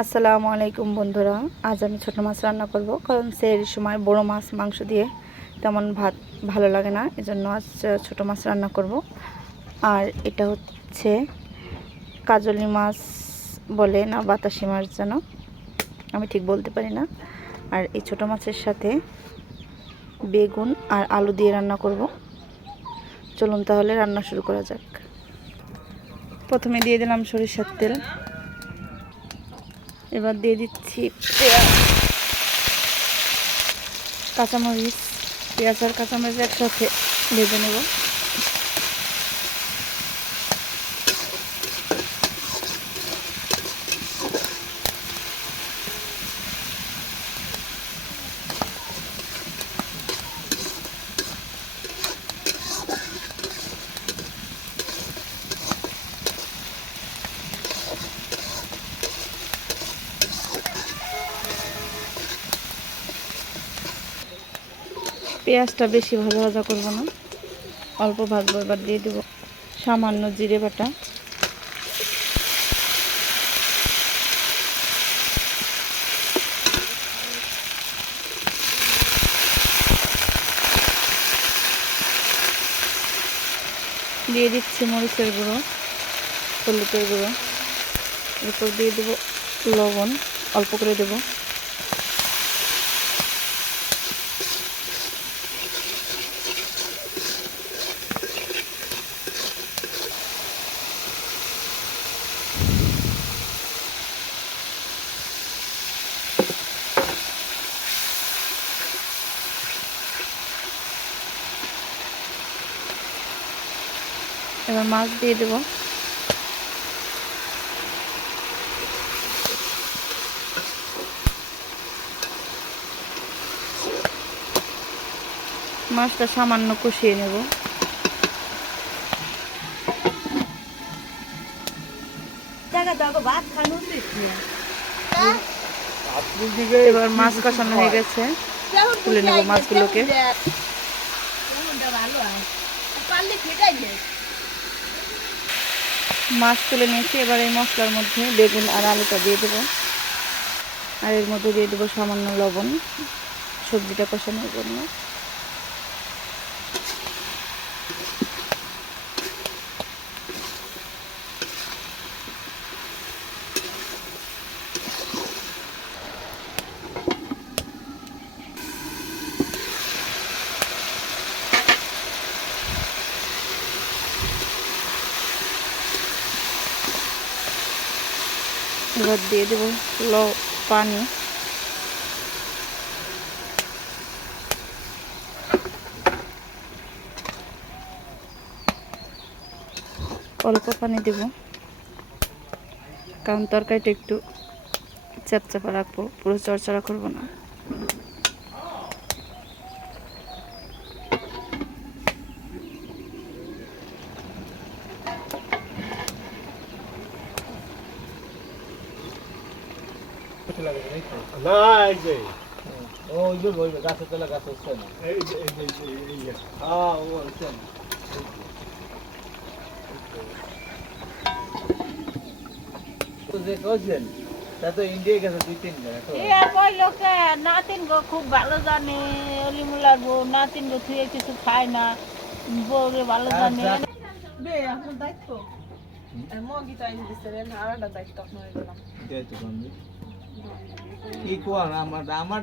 আসসালামু আলাইকুম বন্ধুরা। আজ আমি ছোট মাছ রান্না করব, কারণ সেই সময় বড় মাছ মাংস দিয়ে তেমন ভাত ভালো লাগে না, এজন্য আজ ছোট মাছ রান্না করব। আর এটা হচ্ছে কাজলি মাছ বলে না বাতাসি মাছ, যেন আমি ঠিক বলতে পারি না। আর এই ছোট মাছের সাথে বেগুন আর আলু দিয়ে রান্না করব। চলুন তাহলে রান্না শুরু করা যাক। প্রথমে দিয়ে দিলাম সরিষার তেল, এবার দিয়ে দিচ্ছি পেঁয়াজ, কাঁচামরিচ। পেঁয়াজ আর কাঁচামরিচ একসাথে ভেজে নেব। পেঁয়াজটা বেশি ভাজা করব না, অল্প ভাজবো। এবার দিয়ে দেব সামান্য জিরে বাটা, দিয়ে দিচ্ছি মরিচের গুঁড়ো, হলুদের গুঁড়ো, এরপর দিয়ে দেবো লবণ, অল্প করে দেব। এবার মাছ দিয়ে দেব। মাছটা সামান্য কষিয়ে নেব। এবার মাছ কষানো হয়ে গেছে, তুলে নেব মাছগুলোকে। মাছ তুলে নিয়েছি। এবার এই মশলার মধ্যে বেগুন আর আলুটা দিয়ে দেবো, আর এর মধ্যে দিয়ে দেবো সামান্য লবণ সবজিটা কষানোর জন্য। এবার দিয়ে দেবো পানি। অল্প পানি দেব, কারণ তরকারিটা একটু চ্যাপচ্যাপা রাখবো, পুরো চড়চড়া করবো না। গাছের তলা গাছ হচ্ছে না। নাতিন গো খুব ভালো জানে, অলিমুলার বউ নাতিন গো থুয়ে কিছু খায় না, বউরে ভালো জানে। আপনার দায়িত্ব মগিটা এনে দিচ্ছেন, আর একটা দায়িত্ব আপনার কি কোয়া আমার